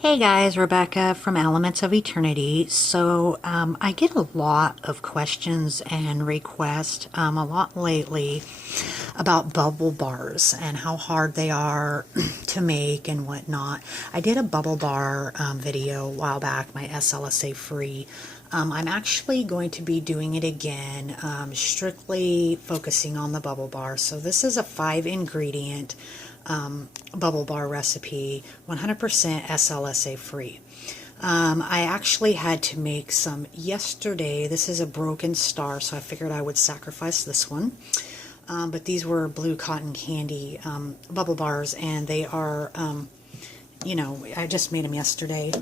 Hey guys, Rebecca from Elements of Eternity. So I get a lot of questions and requests a lot lately about bubble bars and how hard they are to make and whatnot. I did a bubble bar video a while back, my SLSA free. I'm actually going to be doing it again, strictly focusing on the bubble bar. So this is a 5-ingredient bubble bar recipe, 100% SLSA free. I actually had to make some yesterday. This is a broken star, so I figured I would sacrifice this one. But these were blue cotton candy bubble bars, and they are, you know, I just made them yesterday,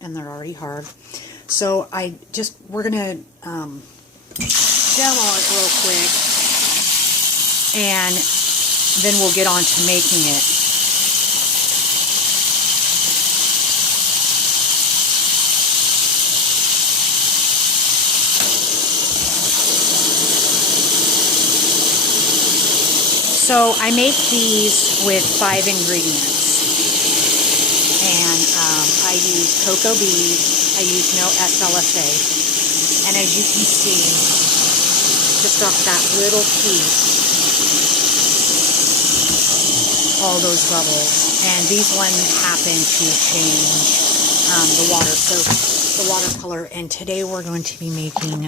and they're already hard. So we're gonna demo it real quick, and then we'll get on to making it. So I make these with 5 ingredients, and I use cocoa beads. I use no SLSA, and as you can see, just off that little piece, all those bubbles, and these ones happen to change the water, so the watercolor. And today we're going to be making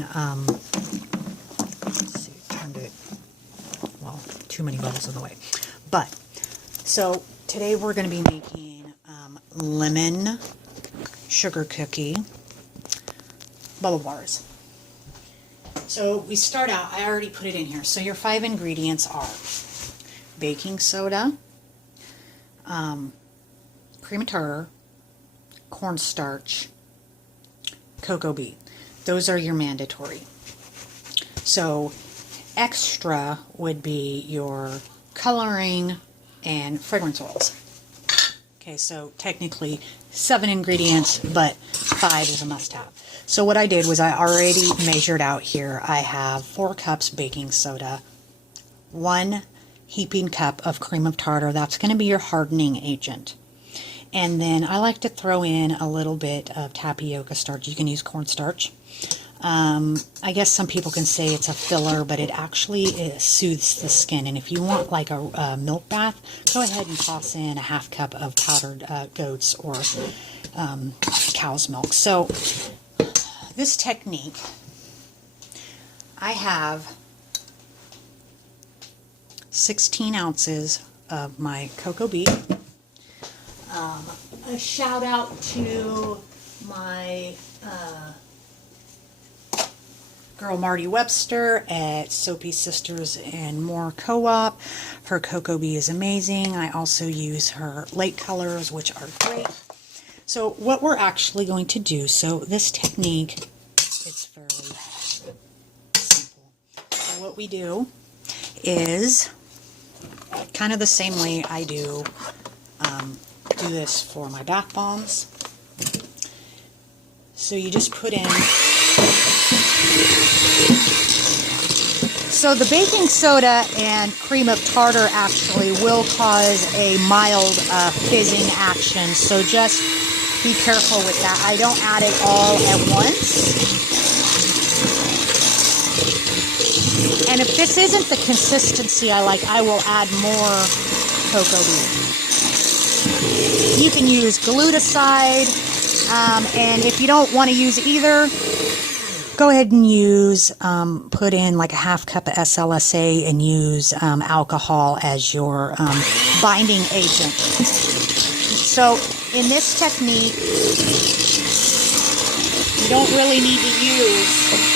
let's see, turned it, well, too many bubbles in the way, but so today we're going to be making lemon sugar cookie bubble bars. So we start out, I already put it in here, so your 5 ingredients are baking soda, cream of tartar, cornstarch, cocoa bean. Those are your mandatory. So extra would be your coloring and fragrance oils. Okay, so technically 7 ingredients, but 5 is a must-have. So what I did was I already measured out here. I have 4 cups baking soda, 1 heaping cup of cream of tartar. That's going to be your hardening agent. And then I like to throw in a little bit of tapioca starch. You can use cornstarch. I guess some people can say it's a filler, but it actually soothes the skin. And if you want like a milk bath, go ahead and toss in a ½ cup of powdered goat's or cow's milk. So this technique, I have 16 ounces of my cocoa beet. A shout out to my girl Marty Webster at Soapy Sisters and More Co-op. Her cocoa beet is amazing. I also use her lake colors, which are great. So what we're actually going to do, so this technique is fairly simple. So what we do is kind of the same way I do this for my bath bombs. So you just put in, so the baking soda and cream of tartar actually will cause a mild fizzing action, so just be careful with that. I don't add it all at once. And if this isn't the consistency I like, I will add more cocoa bean. You can use glutathione, and if you don't want to use either, go ahead and use, put in like a ½ cup of SLSA and use alcohol as your binding agent. So in this technique, you don't really need to use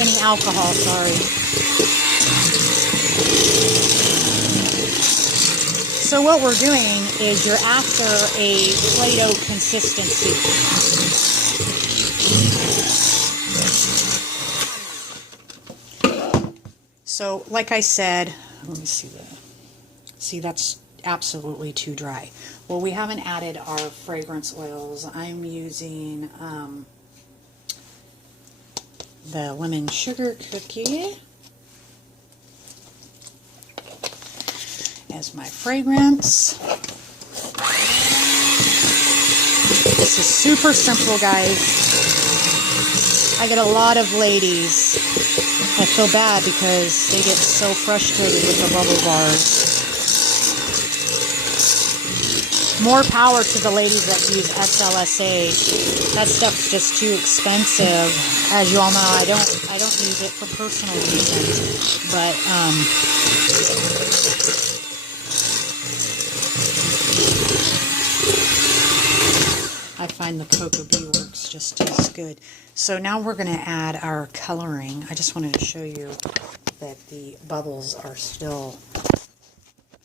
any alcohol, sorry. So what we're doing is you're after a Play-Doh consistency. So like I said, let me see that. See, that's absolutely too dry. Well, we haven't added our fragrance oils. I'm using the lemon sugar cookie as my fragrance. This is super simple, guys. I get a lot of ladies. I feel bad because they get so frustrated with the bubble bars. More power to the ladies that use slsa. That stuff's just too expensive. As you all know, I don't use it for personal reasons, but I find the Cocoa Bee works just as good. So now we're going to add our coloring. I just wanted to show you that the bubbles are still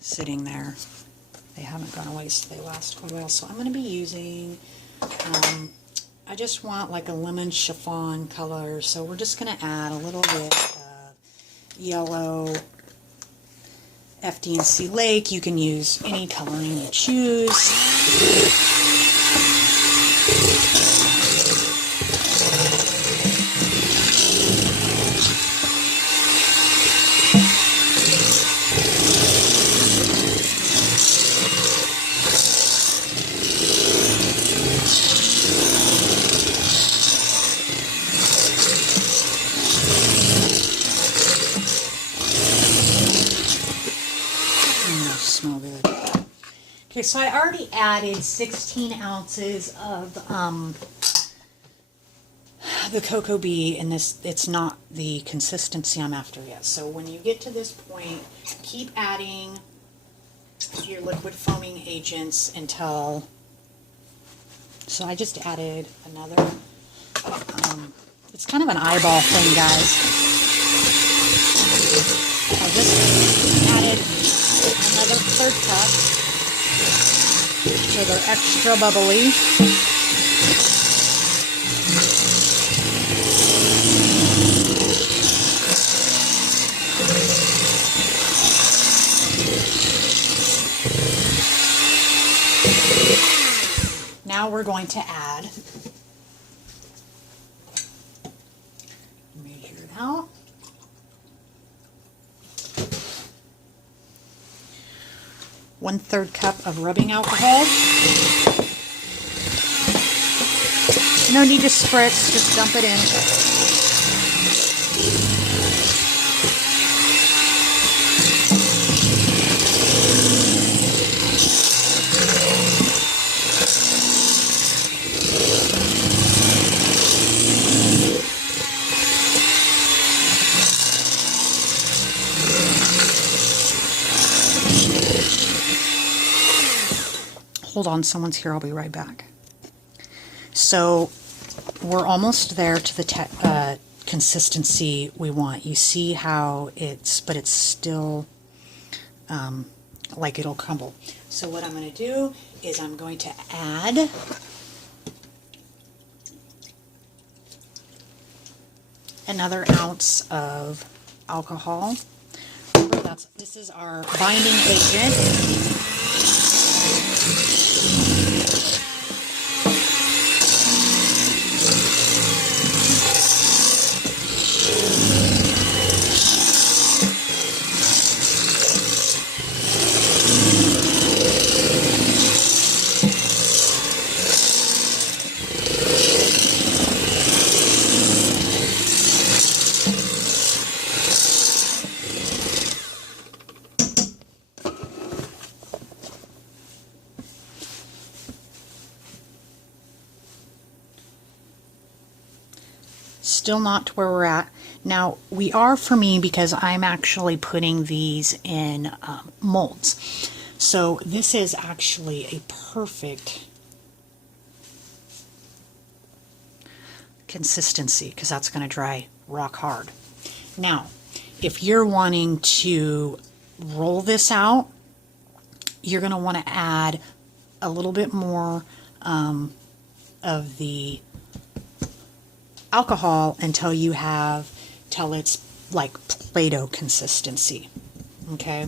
sitting there. They haven't gone away, so they last quite a while. So I'm going to be using, I just want like a lemon chiffon color. So we're just going to add a little bit of yellow FD&C Lake. You can use any coloring you choose. Smell good. Okay, so I already added 16 ounces of the Cocoa Bee, and it's not the consistency I'm after yet. So when you get to this point, keep adding your liquid foaming agents until, so I just added another, it's kind of an eyeball thing, guys. I just added another third cup, so they're extra bubbly. Now we're going to add, measure it out. One-third cup of rubbing alcohol. No need to spritz, just dump it in. Hold on, someone's here. I'll be right back. So we're almost there to the consistency we want. You see how but it's still like it'll crumble. So what I'm going to do is I'm going to add another ounce of alcohol. Remember, this is our binding agent. Still not to where we're at. Now, we are, for me, because I'm actually putting these in molds. So this is actually a perfect consistency because that's going to dry rock hard. Now, if you're wanting to roll this out, you're going to want to add a little bit more of the alcohol until it's like Play-Doh consistency. Okay,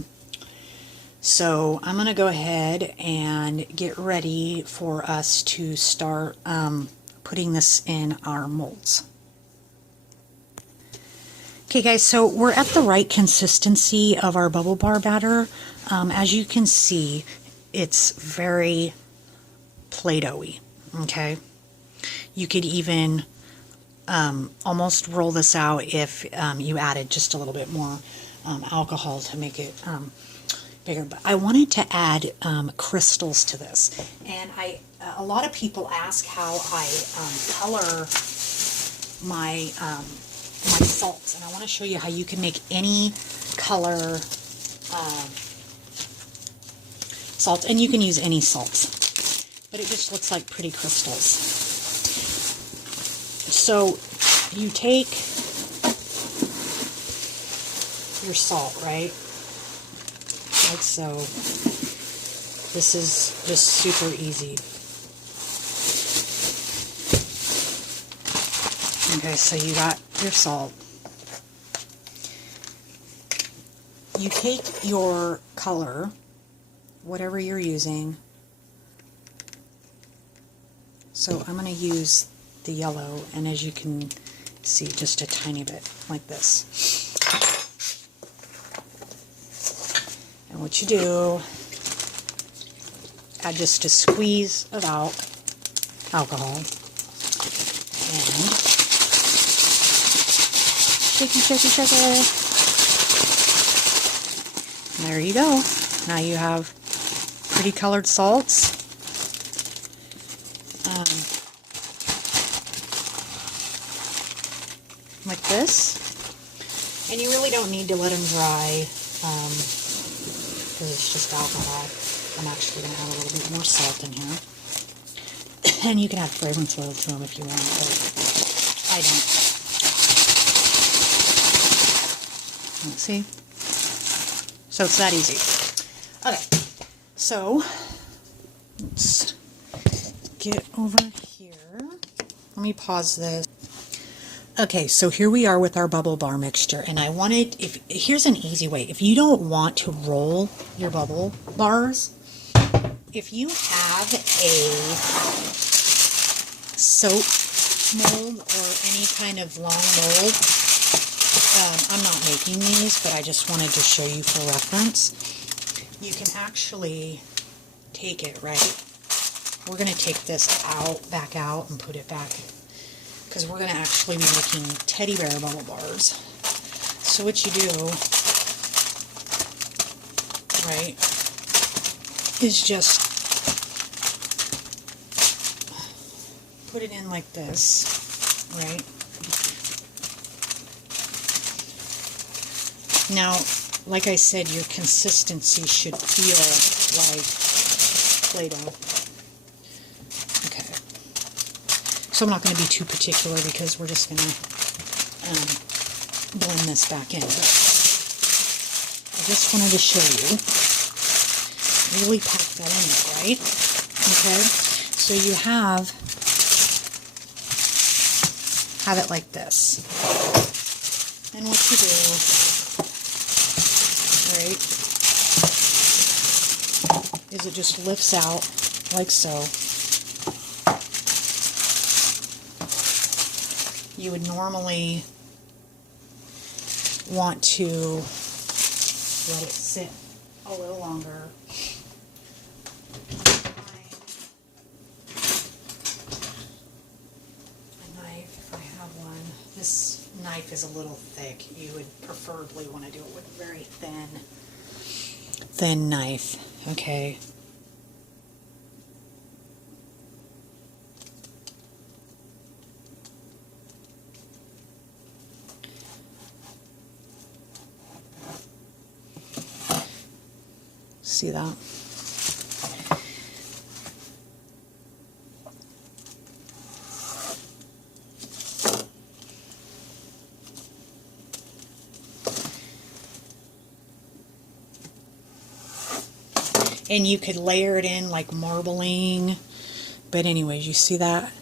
So I'm going to go ahead and get ready for us to start putting this in our molds. Okay guys, so we're at the right consistency of our bubble bar batter. As you can see, it's very Play-Doh-y, okay? You could even almost roll this out if you added just a little bit more alcohol to make it bigger. But I wanted to add crystals to this, and a lot of people ask how I color my my salts, and I want to show you how you can make any color salt, and you can use any salts, but it just looks like pretty crystals. So you take your salt, right, like so. This is just super easy. Okay, so you got your salt. You take your color, whatever you're using. So I'm going to use the yellow, and as you can see, just a tiny bit, like this. And what you do, add just a squeeze of alcohol, and shaky, shaky, shaky. And there you go. Now you have pretty colored salts. Like this. And you really don't need to let them dry because it's just alcohol. I'm actually going to add a little bit more salt in here. And you can add fragrance oil to them if you want, but I don't. Let's see. So it's that easy. Okay, so let's get over here. Let me pause this. Okay, so here we are with our bubble bar mixture, and I wanted, here's an easy way. If you don't want to roll your bubble bars, if you have a soap mold or any kind of long mold, I'm not making these, but I just wanted to show you for reference. You can actually take it, right? We're going to take this back out and put it back, because we're going to actually be making teddy bear bubble bars. So what you do, right, is just put it in like this, right? Now, like I said, your consistency should feel like Play-Doh. Okay. So I'm not going to be too particular because we're just going to blend this back in. But I just wanted to show you. Really pack that in there, right? Okay. So you have it like this. And what you do, right, is it just lifts out like so. You would normally want to let it sit a little longer. A knife, if I have one. This knife is a little thick. You would preferably want to do it with a very thin knife. Okay. See that? And you could layer it in like marbling, but anyways, you see that?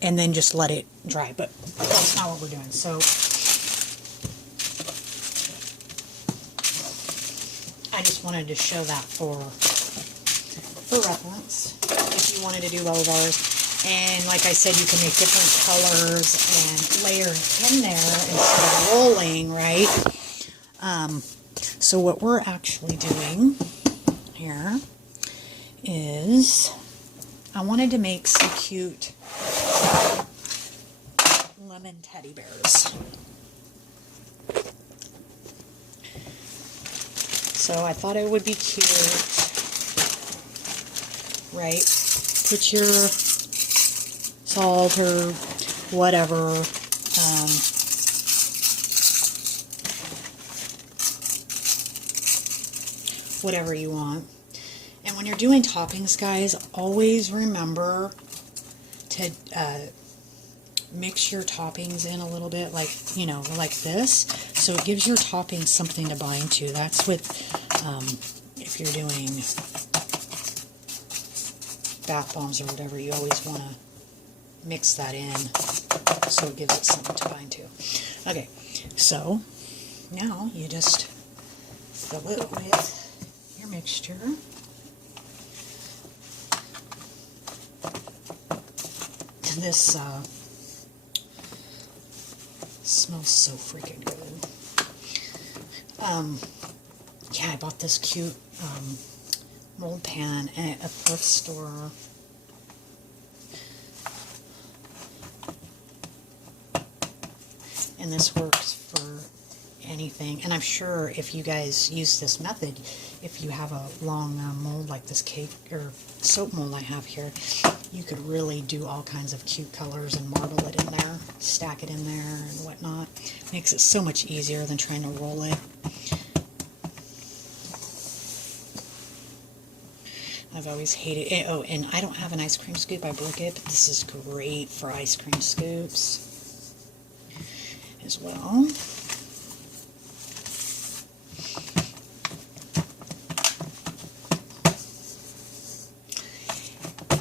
And then just let it dry, but that's not what we're doing. So I just just wanted to show that for reference if you wanted to do bubble bars. And like I said, you can make different colors and layer it in there instead of rolling, right? So what we're actually doing here is I wanted to make some cute lemon teddy bears. So I thought it would be cute, right? Put your salt or whatever, whatever you want. And when you're doing toppings, guys, always remember to mix your toppings in a little bit, like, you know, like this, so it gives your toppings something to bind to. That's with, if you're doing bath bombs or whatever, you always want to mix that in so it gives it something to bind to. Okay, so now you just fill it with your mixture. This smells so freaking good. Yeah, I bought this cute mold pan at a thrift store. And this works for anything. And I'm sure if you guys use this method, if you have a long mold like this cake or soap mold I have here, you could really do all kinds of cute colors and marble it in there, stack it in there and whatnot. Makes it so much easier than trying to roll it. I've always hated it. Oh, and I don't have an ice cream scoop. I broke it, but this is great for ice cream scoops as well.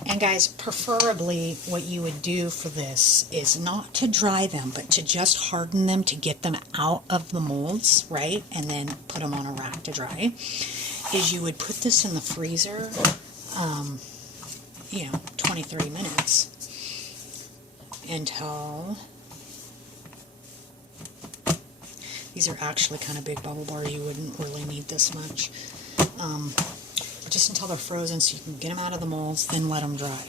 And guys, preferably what you would do for this is not to dry them, but to just harden them to get them out of the molds, right? And then put them on a rack to dry. Is you would put this in the freezer, you know, 20-30 minutes until... These are actually kind of big bubble bars. You wouldn't really need this much. Just until they're frozen so you can get them out of the molds, then let them dry.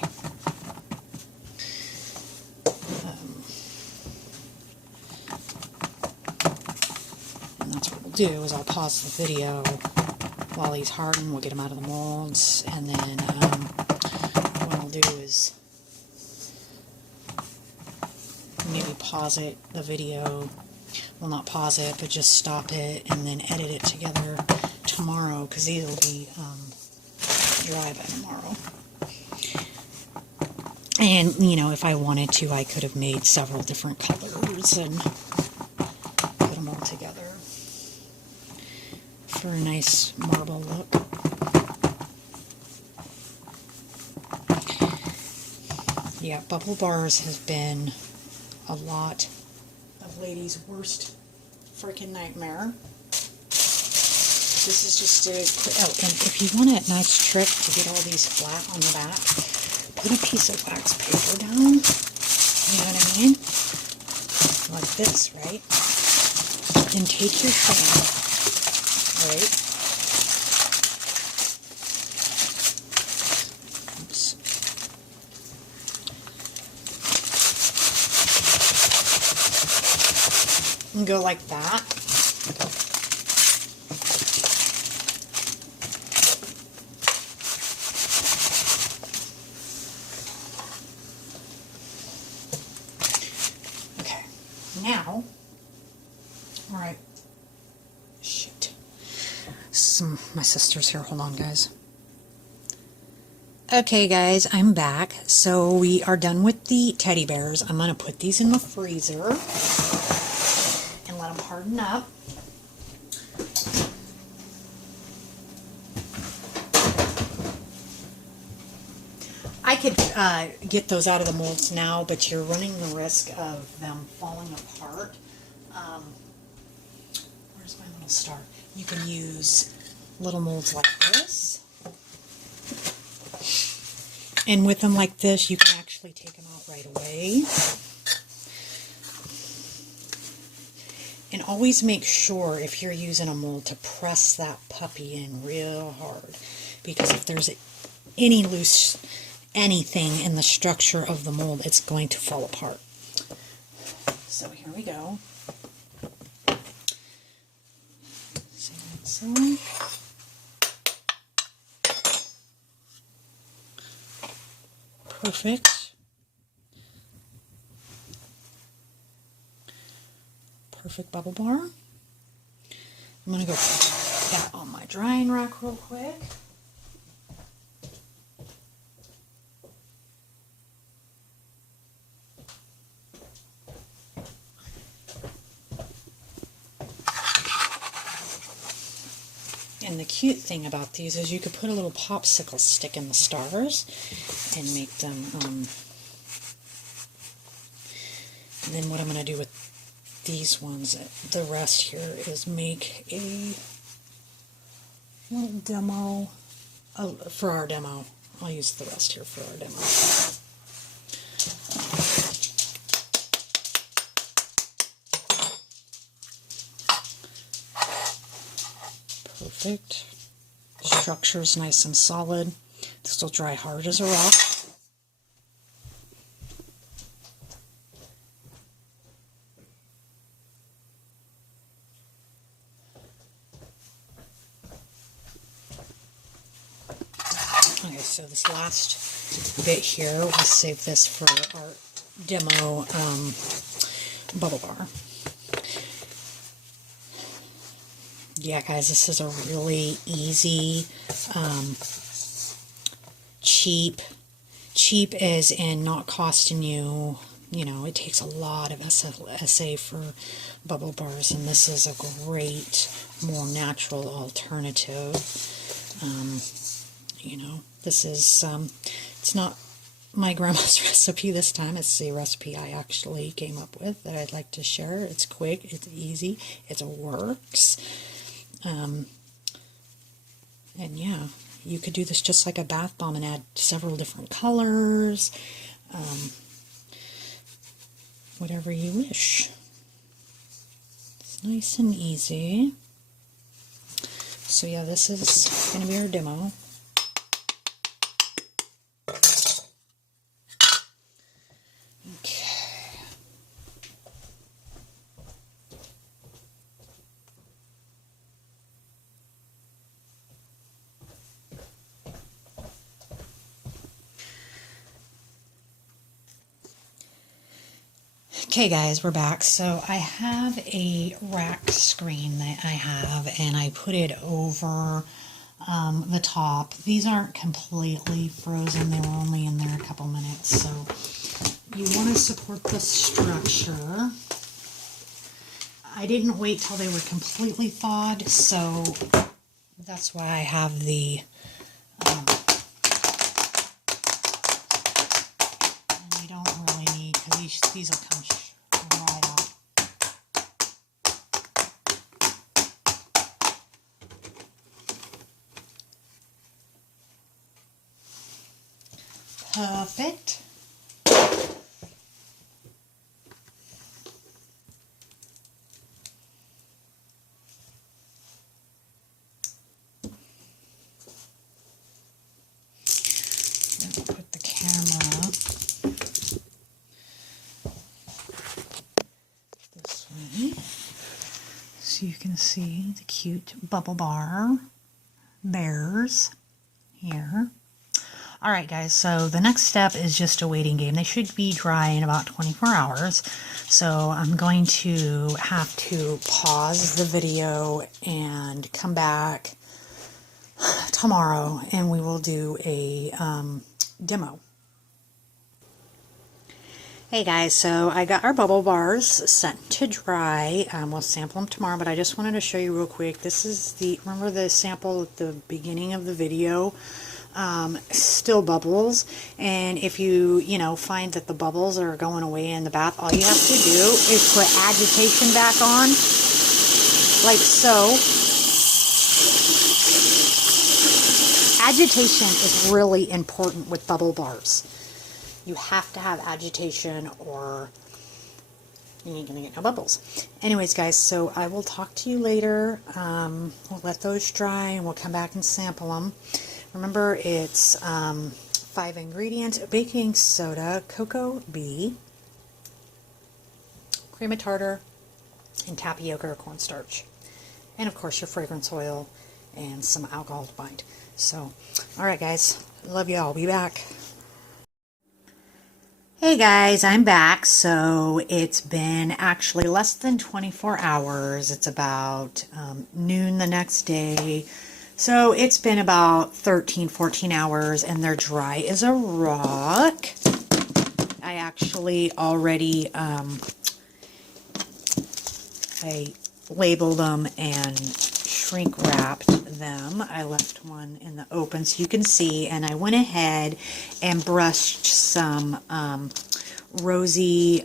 And that's what we'll do, is I'll pause the video while he's hardened. We'll get him out of the molds, and then what I'll do is maybe pause it, the video. Well, not pause it, but just stop it and then edit it together tomorrow, because these will be dry by tomorrow. And, you know, if I wanted to, I could have made several different colors and put them all together for a nice marble look. Yeah, bubble bars have been a lot of ladies' worst freaking nightmare. This is just a quick, oh, and if you want a nice trick to get all these flat on the back, put a piece of wax paper down, you know what I mean? Like this, right? Then take your thing, right? Oops. And go like that. Now, all right, shit, my sister's here, hold on guys. Okay guys, I'm back. So we are done with the teddy bears. I'm going to put these in the freezer and let them harden up. I could get those out of the molds now, but you're running the risk of them falling apart. Where's my little star? You can use little molds like this. And with them like this, you can actually take them out right away. And always make sure, if you're using a mold, to press that puppy in real hard. Because if there's any loose anything in the structure of the mold, it's going to fall apart. So here we go. So that's perfect. Perfect bubble bar. I'm going to go put that on my drying rack real quick. And the cute thing about these is you could put a little popsicle stick in the stars and make them, and then what I'm going to do with these ones, the rest here, is make a little demo for our demo. I'll use the rest here for our demo. Perfect. Structure's nice and solid. This will dry hard as a rock. Okay, so this last bit here, we'll save this for our demo bubble bar. Yeah, guys, this is a really easy, cheap as in not costing you, you know, it takes a lot of slsa for bubble bars, and this is a great, more natural alternative. You know, this is, it's not my grandma's recipe this time. It's a recipe I actually came up with that I'd like to share. It's quick, it's easy, it works. And yeah, you could do this just like a bath bomb and add several different colors, whatever you wish. It's nice and easy. So yeah, this is going to be our demo. Okay guys, we're back. So I have a rack screen that I have, and I put it over the top. These aren't completely frozen, they were only in there a couple minutes. So you want to support the structure. I didn't wait till they were completely thawed, so that's why I have the and you don't really need, because these will come right out. Perfect. Put the camera this way so you can see the cute bubble bar bears here. Alright guys, so the next step is just a waiting game. They should be dry in about 24 hours. So I'm going to have to pause the video and come back tomorrow and we will do a demo. Hey guys, so I got our bubble bars set to dry. We'll sample them tomorrow, but I just wanted to show you real quick. This is the, remember the sample at the beginning of the video? Still bubbles, and if you find that the bubbles are going away in the bath, all you have to do is put agitation back on, like so, agitation is really important with bubble bars. You have to have agitation or you ain't gonna get no bubbles. Anyways, guys, so I will talk to you later. We'll let those dry and we'll come back and sample them. Remember, it's 5 ingredients: baking soda, cocoa bee, cream of tartar, and tapioca or cornstarch. And of course your fragrance oil and some alcohol to bind. So, alright guys, love you all. I'll be back. Hey guys, I'm back. So it's been actually less than 24 hours. It's about noon the next day. So it's been about 13, 14 hours and they're dry as a rock. I actually already, I labeled them and shrink wrapped them. I left one in the open so you can see, and I went ahead and brushed some rosy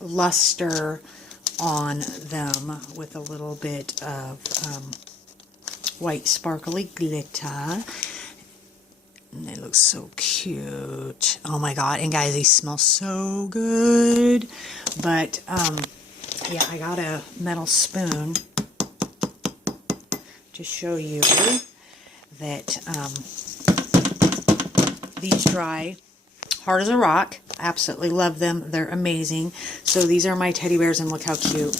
luster on them with a little bit of white sparkly glitter. And they look so cute. Oh my god, and guys, they smell so good. But yeah, I got a metal spoon to show you that these dry hard as a rock. Absolutely love them. They're amazing. So these are my teddy bears, and look how cute.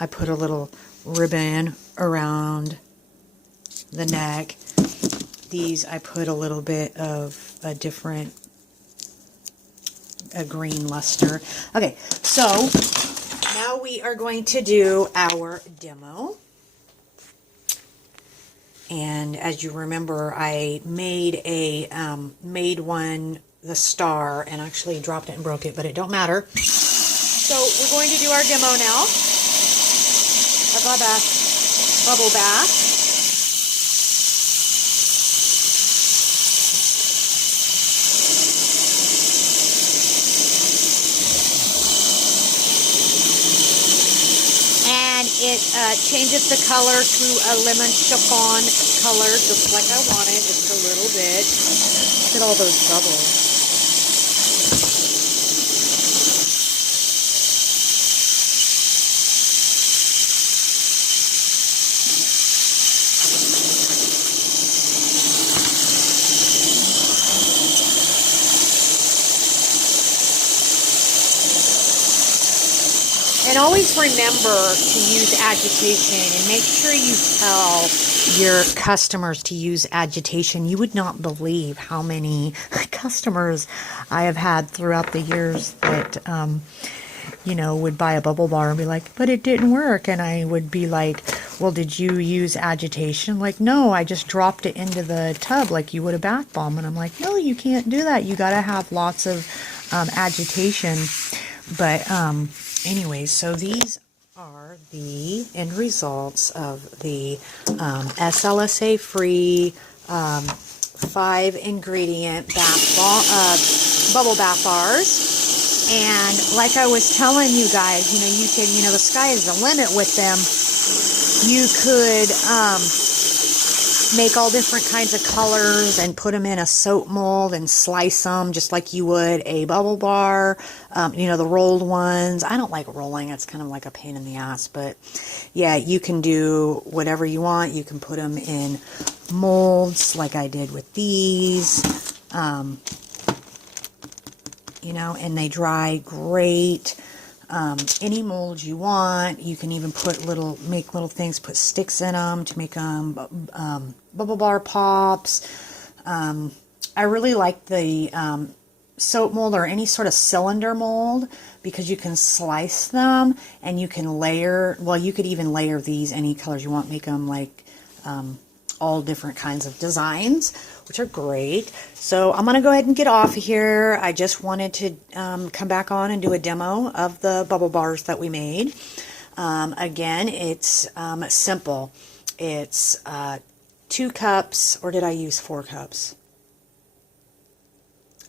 I put a little ribbon around the neck. These I put a little bit of a green luster. Okay, so now we are going to do our demo. And as you remember, I made one, the star, and actually dropped it and broke it, but it don't matter. So we're going to do our demo now of our bubble bath. It changes the color to a lemon chiffon color, just like I wanted, just a little bit. Look at all those bubbles. And always remember to use agitation, and make sure you tell your customers to use agitation. You would not believe how many customers I have had throughout the years that, you know, would buy a bubble bar and be like, but it didn't work. And I would be like, well, did you use agitation? Like, no, I just dropped it into the tub like you would a bath bomb. And I'm like, no, you can't do that. You got to have lots of agitation. But, anyways, so these are the end results of the slsa free 5 ingredient bubble bath bars. And like I was telling you guys, you know, you can, you know, the sky is the limit with them. You could make all different kinds of colors and put them in a soap mold and slice them just like you would a bubble bar. You know, the rolled ones. I don't like rolling. It's kind of like a pain in the ass. But yeah, you can do whatever you want. You can put them in molds like I did with these. You know, and they dry great. Any mold you want. You can even make little things, put sticks in them to make them bubble bar pops. I really like the soap mold or any sort of cylinder mold because you can slice them and you can layer, well, you could even layer these any colors you want, make them like all different kinds of designs, which are great. So I'm going to go ahead and get off of here. I just wanted to come back on and do a demo of the bubble bars that we made. Again, it's simple. It's 2 cups, or did I use 4 cups?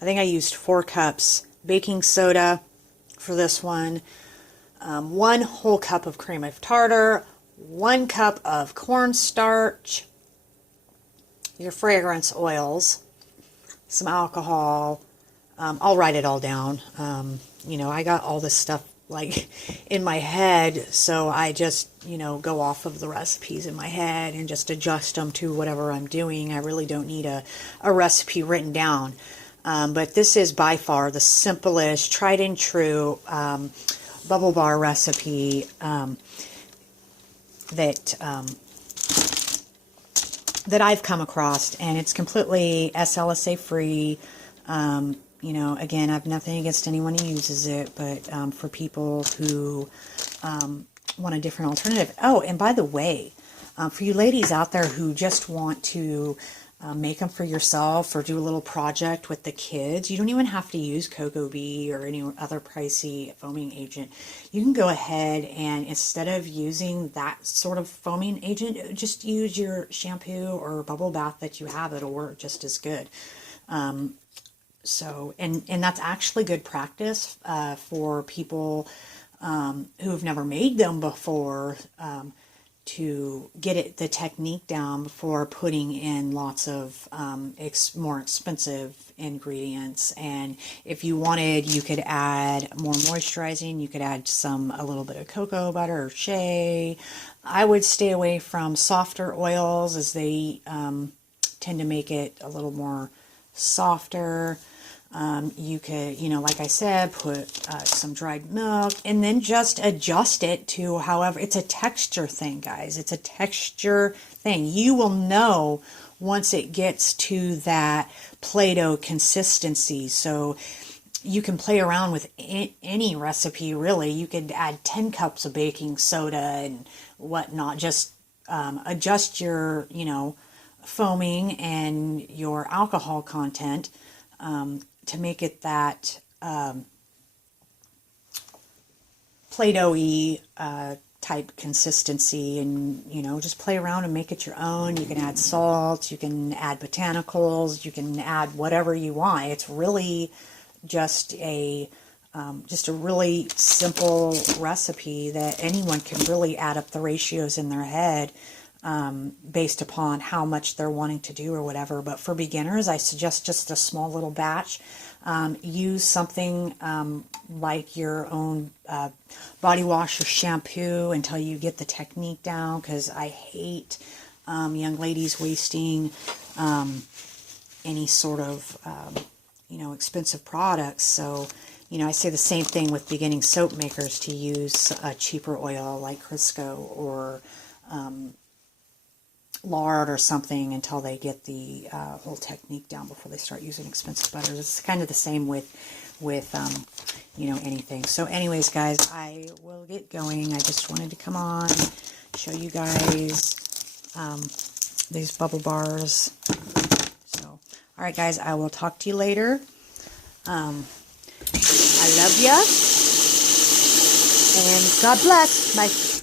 I think I used 4 cups baking soda for this one, 1 whole cup of cream of tartar, 1 cup of cornstarch, your fragrance oils, some alcohol. I'll write it all down. You know, I got all this stuff like in my head, so I just, you know, go off of the recipes in my head and just adjust them to whatever I'm doing. I really don't need a recipe written down. But this is by far the simplest, tried and true bubble bar recipe that I've come across, and it's completely slsa free. You know, again, I have nothing against anyone who uses it, but for people who want a different alternative. Oh, and by the way, for you ladies out there who just want to make them for yourself or do a little project with the kids, you don't even have to use coco bee or any other pricey foaming agent. You can go ahead and, instead of using that sort of foaming agent, just use your shampoo or bubble bath that you have. It'll work just as good. So, and that's actually good practice for people who have never made them before, to get the technique down before putting in lots of more expensive ingredients. And if you wanted, you could add more moisturizing. You could add a little bit of cocoa butter or shea. I would stay away from softer oils, as they tend to make it a little more softer. You could, you know, like I said, put some dried milk and then just adjust it to however. It's a texture thing, guys. It's a texture thing. You will know once it gets to that Play-Doh consistency. So you can play around with any recipe, really. You could add 10 cups of baking soda and whatnot. Just adjust your, you know, foaming and your alcohol content to make it that Play-Doh-y type consistency, and, you know, just play around and make it your own. You can add salt, you can add botanicals, you can add whatever you want. It's really just a really simple recipe that anyone can really add up the ratios in their head based upon how much they're wanting to do or whatever. But for beginners, I suggest just a small little batch. Use something like your own body wash or shampoo until you get the technique down, because I hate young ladies wasting any sort of you know, expensive products. So, you know, I say the same thing with beginning soap makers, to use a cheaper oil like Crisco or lard or something until they get the whole technique down before they start using expensive butters. It's kind of the same with you know, anything. So anyways, guys, I will get going. I just wanted to come on, show you guys these bubble bars. So, all right, guys, I will talk to you later. I love ya, and God bless. Bye.